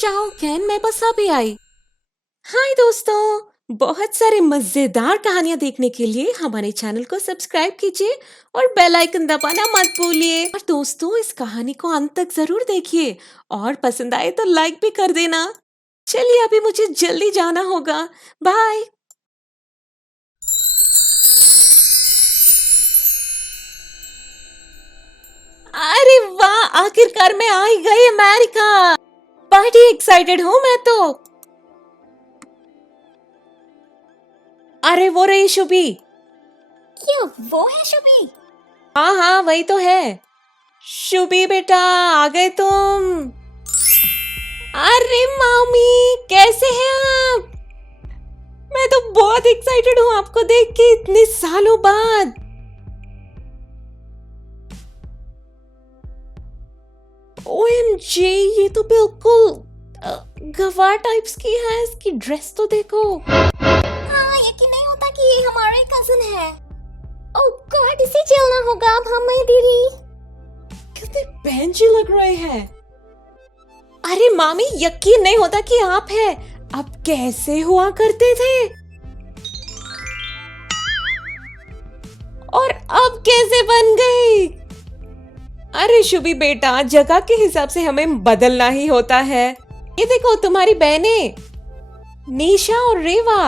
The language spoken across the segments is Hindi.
जाओ कैन मैं बस अभी आई। हाय दोस्तों, बहुत सारे मजेदार कहानियां देखने के लिए हमारे चैनल को सब्सक्राइब कीजिए और बेल आइकन दबाना मत भूलिए। और दोस्तों, इस कहानी को अंत तक जरूर देखिए और पसंद आए तो लाइक भी कर देना। चलिए अभी मुझे जल्दी जाना होगा। बाय। अरे वाह, आखिरकार मैं आ ही गई अमेरिका। बहुत ही एक्साइटेड हूँ मैं तो। अरे वो रही शुभी। क्यों, वो है शुभी? हाँ हाँ वही तो है। शुभी बेटा, आ गए तुम। अरे मामी, कैसे हैं आप? मैं तो बहुत एक्साइटेड हूँ आपको देख के इतने सालों बाद। ओएमजी, ये तो बिल्कुल गवार टाइप्स की है। इसकी ड्रेस तो देखो। हाँ, यकीन नहीं होता कि ये हमारे कजिन है। ओह गॉड, इसे चलना होगा अब हमें दीदी। कितने बेंची लग रहे हैं। अरे मामी, यकीन नहीं होता कि आप हैं। अब कैसे हुआ करते थे और अब कैसे बन गए? अरे शुभी बेटा, जगह के हिसाब से हमें बदलना ही होता है। ये देखो तुम्हारी बहनें निशा और रेवा,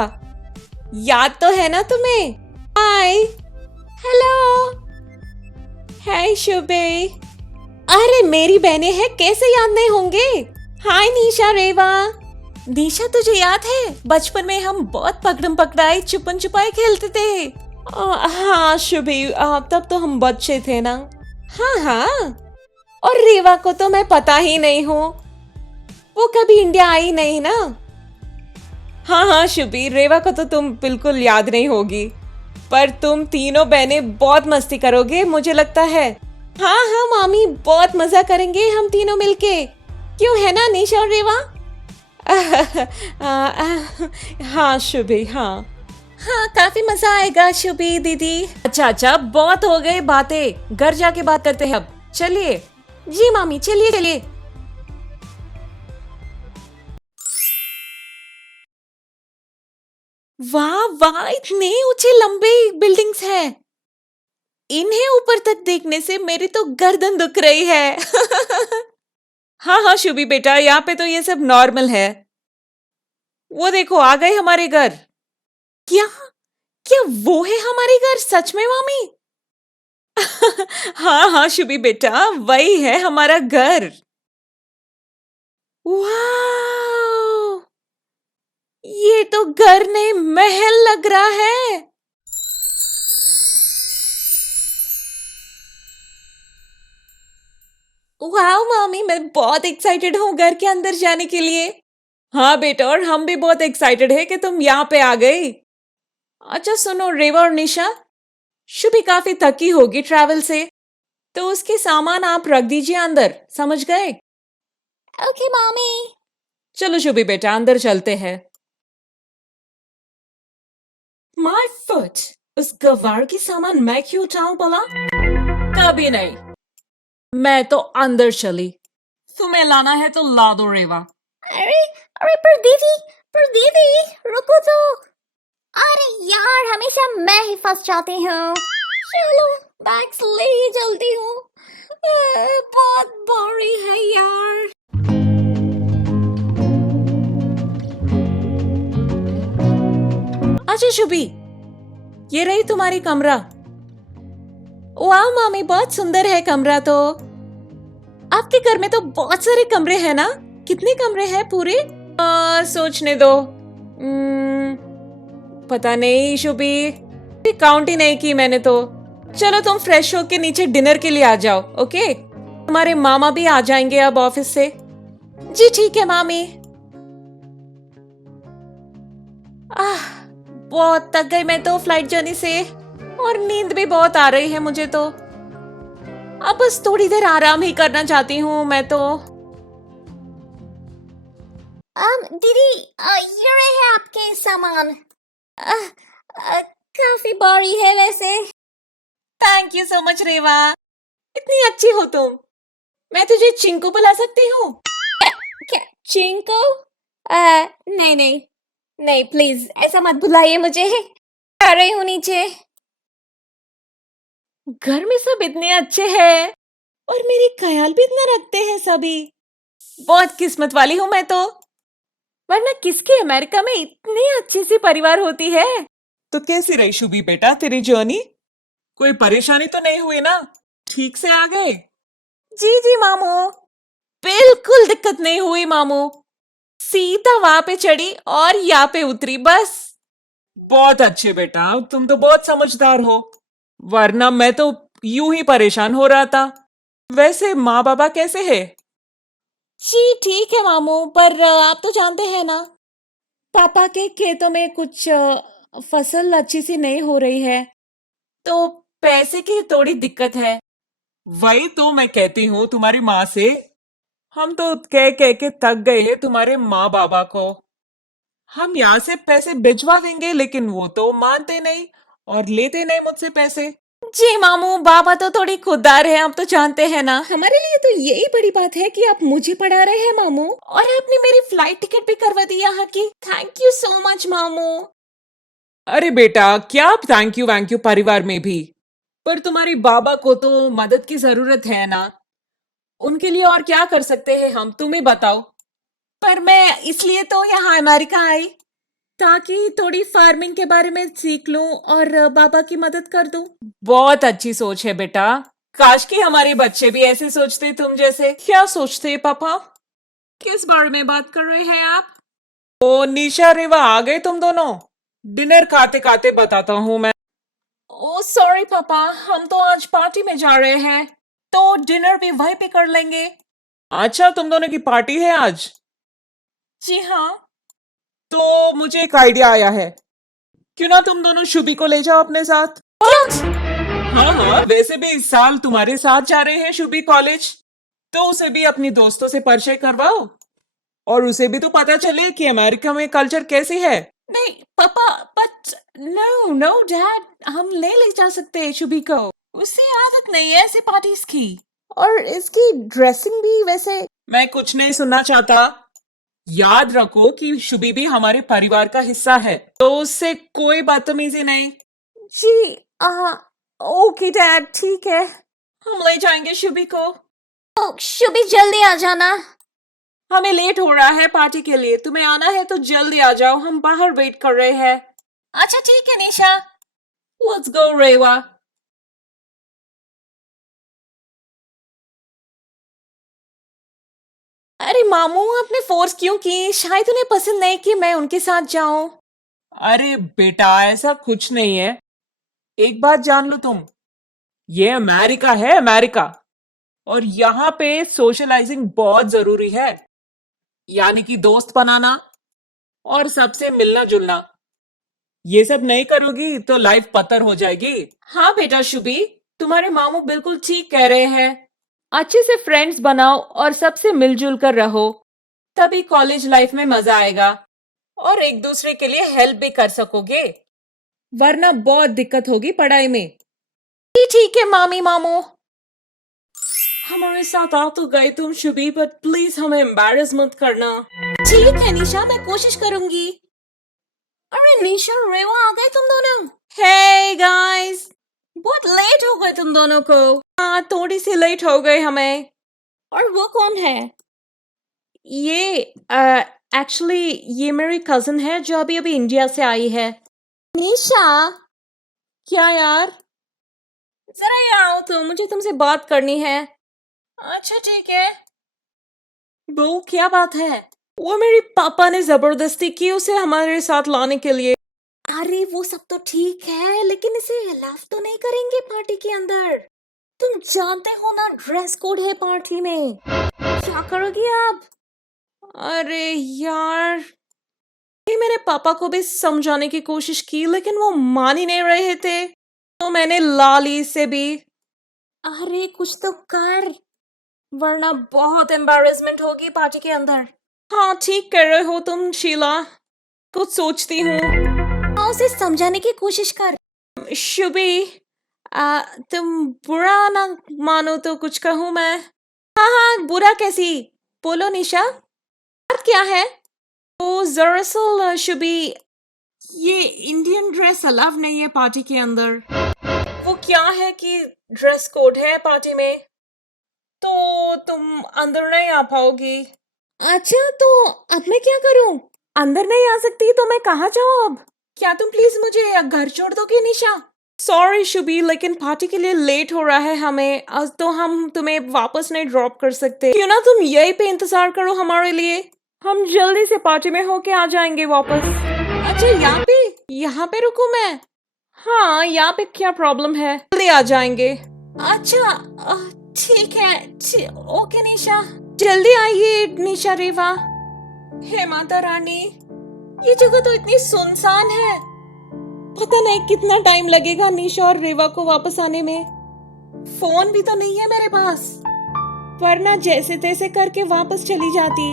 याद तो है ना तुम्हें? हाय, हेलो, हाय शुभी। अरे मेरी बहनें हैं, कैसे याद नहीं होंगे। हाय निशा, रेवा। निशा तुझे याद है बचपन में हम बहुत पकड़म पकड़ाई छुपन छुपाई खेलते थे। हाँ शुभी, तब तो हम बच्चे थे ना। हाँ हाँ, और रेवा को तो मैं पता ही नहीं हूँ, वो कभी इंडिया आई नहीं ना। हाँ हाँ शुभी, रेवा को तो तुम बिल्कुल याद नहीं होगी, पर तुम तीनों बहनें बहुत मस्ती करोगे मुझे लगता है। हाँ हाँ मामी, बहुत मजा करेंगे हम तीनों मिलके। क्यों, है ना निशा और रेवा? हाँ शुभी, हाँ हाँ, काफी मजा आएगा शुभी दीदी। अच्छा अच्छा, बहुत हो गए बातें, घर जाके बात करते हैं अब। चलिए। जी मामी, चलिए चलिए। वाह वाह, इतने ऊंचे लंबे बिल्डिंग्स हैं। इन्हें ऊपर तक देखने से मेरी तो गर्दन दुख रही है। हाँ हाँ शुभी बेटा, यहाँ पे तो ये सब नॉर्मल है। वो देखो, आ गए हमारे घर। क्या क्या वो है हमारे घर सच में मामी? हाँ हाँ शुभी बेटा, वही है हमारा घर। वाह, ये तो घर नहीं महल लग रहा है। वाह मामी, मैं बहुत एक्साइटेड हूँ घर के अंदर जाने के लिए। हाँ बेटा, और हम भी बहुत एक्साइटेड है कि तुम यहाँ पे आ गई। अच्छा सुनो रेवा और निशा, शुभी काफी थकी होगी ट्रैवल से, तो उसके सामान आप रख दीजिए अंदर, समझ गए? Okay mummy. चलो शुभी बेटा, अंदर चलते हैं। माय फुट, उस गवार की सामान मैं क्यों उठाऊं भला? कभी नहीं। मैं तो अंदर चली। तुम्हें लाना है तो ला दो रेवा। अरे अरे पर दीदी रुको तो। अरे यार, हमेशा मैं ही फंस जाती हूँ। चलो बैग्स ले ही चलती हूँ। बहुत भारी है यार। अच्छा शुभी, ये रही तुम्हारी कमरा। वाह मामी, बहुत सुंदर है कमरा तो। आपके घर में तो बहुत सारे कमरे हैं ना? कितने कमरे हैं पूरे? सोचने दो। पता नहीं शुभी, काउंट ही नहीं की मैंने तो। चलो तुम फ्रेश होके नीचे डिनर के लिए आ जाओ, ओके? हमारे मामा भी आ जाएंगे अब ऑफिस से। जी ठीक है मामी। बहुत थक गई मैं तो फ्लाइट जर्नी से, और नींद भी बहुत आ रही है मुझे तो। अब बस थोड़ी देर आराम ही करना चाहती हूँ मैं तो। दीदी, ये रहे आपके सामान। काफी भारी है वैसे। थैंक यू सो मच रेवा, इतनी अच्छी हो तुम। मैं तुझे चिंकू बुला सकती हूँ? चिंकू नहीं नहीं नहीं, प्लीज ऐसा मत बुलाइए मुझे। आ रही हूँ नीचे। घर में सब इतने अच्छे हैं और मेरी ख्याल भी इतना रखते हैं सभी। बहुत किस्मत वाली हूं मैं तो, वरना किसके अमेरिका में इतनी अच्छी सी परिवार होती है। तो कैसी रही शुभी बेटा तेरी जर्नी? कोई परेशानी तो नहीं हुई ना? ठीक से आ गए? जी जी मामू, बिल्कुल दिक्कत नहीं हुई मामू। सीधा वहां पे चढ़ी और यहाँ पे उतरी बस। बहुत अच्छे बेटा, तुम तो बहुत समझदार हो, वरना मैं तो यूं ही परेशान हो रहा था। वैसे माँ बाबा कैसे हैं? जी ठीक है मामू, पर आप तो जानते हैं ना, पापा के खेतों में कुछ फसल अच्छी सी नहीं हो रही है, तो पैसे की थोड़ी दिक्कत है। वही तो मैं कहती हूँ तुम्हारी माँ से, हम तो कह कह के थक गए हैं तुम्हारे माँ बाबा को। हम यहाँ से पैसे भिजवा देंगे लेकिन वो तो मानते नहीं और लेते नहीं मुझसे पैसे। जी मामू, बाबा तो थोड़ी खुददार है, आप तो जानते हैं ना। हमारे लिए तो यही बड़ी बात है कि आप मुझे पढ़ा रहे हैं मामू, और आपने मेरी फ्लाइट टिकट भी करवा दी यहाँ की। थैंक यू सो मच मामू। अरे बेटा, क्या थैंक यू वैंक यू परिवार में भी, पर तुम्हारी बाबा को तो मदद की जरूरत है ना, उनके लिए और क्या कर सकते हैं हम, तुम ही बताओ। पर मैं इसलिए तो यहाँ अमेरिका आई ताकि थोड़ी फार्मिंग के बारे में सीख लूं और बाबा की मदद कर दूं। बहुत अच्छी सोच है बेटा, काश कि हमारे बच्चे भी ऐसे सोचते तुम जैसे। क्या सोचते पापा? किस बारे में बात कर रहे हैं आप? ओ निशा रेवा, आ गए तुम दोनों? डिनर खाते खाते बताता हूँ मैं। ओ सॉरी पापा, हम तो आज पार्टी में जा रहे हैं, तो डिनर भी वहीं पे कर लेंगे। अच्छा, तुम दोनों की पार्टी है आज? जी हाँ। तो मुझे एक आइडिया आया है, क्यों ना तुम दोनों शुभी को ले जाओ अपने साथ। हाँ हाँ, वैसे भी इस साल तुम्हारे साथ जा रहे हैं शुभी कॉलेज, तो उसे भी अपनी दोस्तों से परिचय करवाओ और उसे भी तो पता चले कि अमेरिका में कल्चर कैसी है। नहीं पापा, बट नो नो डैड, हम ले जा सकते हैं शुभी को, उसे आदत नहीं है ऐसे पार्टीज की, और इसकी ड्रेसिंग भी वैसे। मैं कुछ नहीं सुनना चाहता, याद रखो कि शुभी भी हमारे परिवार का हिस्सा है, तो उससे कोई बदतमीजी नहीं। जी ओके डैड, ठीक है, हम ले जाएंगे शुभी को। शुभी जल्दी आ जाना। हमें लेट हो रहा है पार्टी के लिए, तुम्हें आना है तो जल्दी आ जाओ, हम बाहर वेट कर रहे हैं। अच्छा ठीक है निशा। लेट्स गो रेवा। अरे मामू, आपने फोर्स क्यों की? शायद उन्हें पसंद नहीं कि मैं उनके साथ जाऊं। अरे बेटा, ऐसा कुछ नहीं है, एक बात जान लो तुम, ये अमेरिका है, अमेरिका, और यहाँ पे सोशलाइजिंग बहुत जरूरी है, यानी कि दोस्त बनाना और सबसे मिलना जुलना। ये सब नहीं करोगी तो लाइफ पत्थर हो जाएगी। हाँ बेटा शुभी, तुम्हारे मामू बिल्कुल ठीक कह रहे हैं, अच्छे से फ्रेंड्स बनाओ और सबसे मिलजुल कर रहो, तभी कॉलेज लाइफ में मजा आएगा और एक दूसरे के लिए हेल्प भी कर सकोगे, वरना बहुत दिक्कत होगी पढ़ाई में। जी ठीक है मामी मामू, हमारे साथ आ तो गए तुम शुभी, बट प्लीज हमें एम्बैरेस मत करना। ठीक है निशा, मैं कोशिश करूंगी। अरे निशा रेवा, आ गए तुम दोनों? हे गाइस, बहुत लेट हो गए तुम दोनों को। हाँ थोड़ी सी लेट हो गए हमें। और वो कौन है? ये एक्चुअली ये मेरी कजिन है जो अभी अभी इंडिया से आई है। निशा, क्या यार? जरा यहाँ आओ, तो मुझे तुमसे बात करनी है। अच्छा ठीक है। वो क्या बात है? वो मेरे पापा ने जबरदस्ती की उसे हमारे साथ लाने के लिए। अरे वो सब तो ठीक है, लेकिन इसे अलाउ तो नहीं करेंगे पार्टी के अंदर? तुम जानते हो ना, ड्रेस कोड है पार्टी में। क्या करोगी आप? अरे यार, ये मेरे पापा को भी समझाने की कोशिश की लेकिन वो मान ही नहीं रहे थे, तो मैंने ला ली से भी। अरे कुछ तो कर, वरना बहुत एम्बैरेसमेंट होगी पार्टी के अंदर। हाँ ठीक कर रहे हो तुम शीला, कुछ सोचती हूँ। हाँ, उसे समझाने की कोशिश कर। शुभी, तुम बुरा ना मानो तो कुछ कहूँ मैं? हाँ हाँ, बुरा कैसी, बोलो निशा। बात क्या है? तो दरअसल शुभी, ये इंडियन ड्रेस अलाव नहीं है पार्टी के अंदर। वो क्या है कि ड्रेस कोड है पार्टी में, तो तुम अंदर नहीं आ पाओगी। अच्छा, तो अब मैं क्या करूं? अंदर नहीं आ सकती तो मैं कहाँ जाऊं अब? क्या तुम प्लीज मुझे घर छोड़ दोगे निशा? सॉरी शुभी, लेकिन पार्टी के लिए लेट हो रहा है हमें, आज तो हम तुम्हें वापस नहीं ड्रॉप कर सकते। क्यों ना तुम यहीं पे इंतजार करो हमारे लिए, हम जल्दी से पार्टी में होके आ जाएंगे वापस। अच्छा, यहाँ पे रुकूं मैं? हाँ, यहाँ पे क्या प्रॉब्लम है, जल्दी आ जाएंगे। अच्छा, ठीक है। ओके निशा, जल्दी आइए निशा रेवा। हे माता रानी, ये जगह तो इतनी सुनसान है, पता नहीं कितना टाइम लगेगा निशा और रेवा को वापस आने में। फोन भी तो नहीं है मेरे पास, वरना जैसे तैसे करके वापस चली जाती।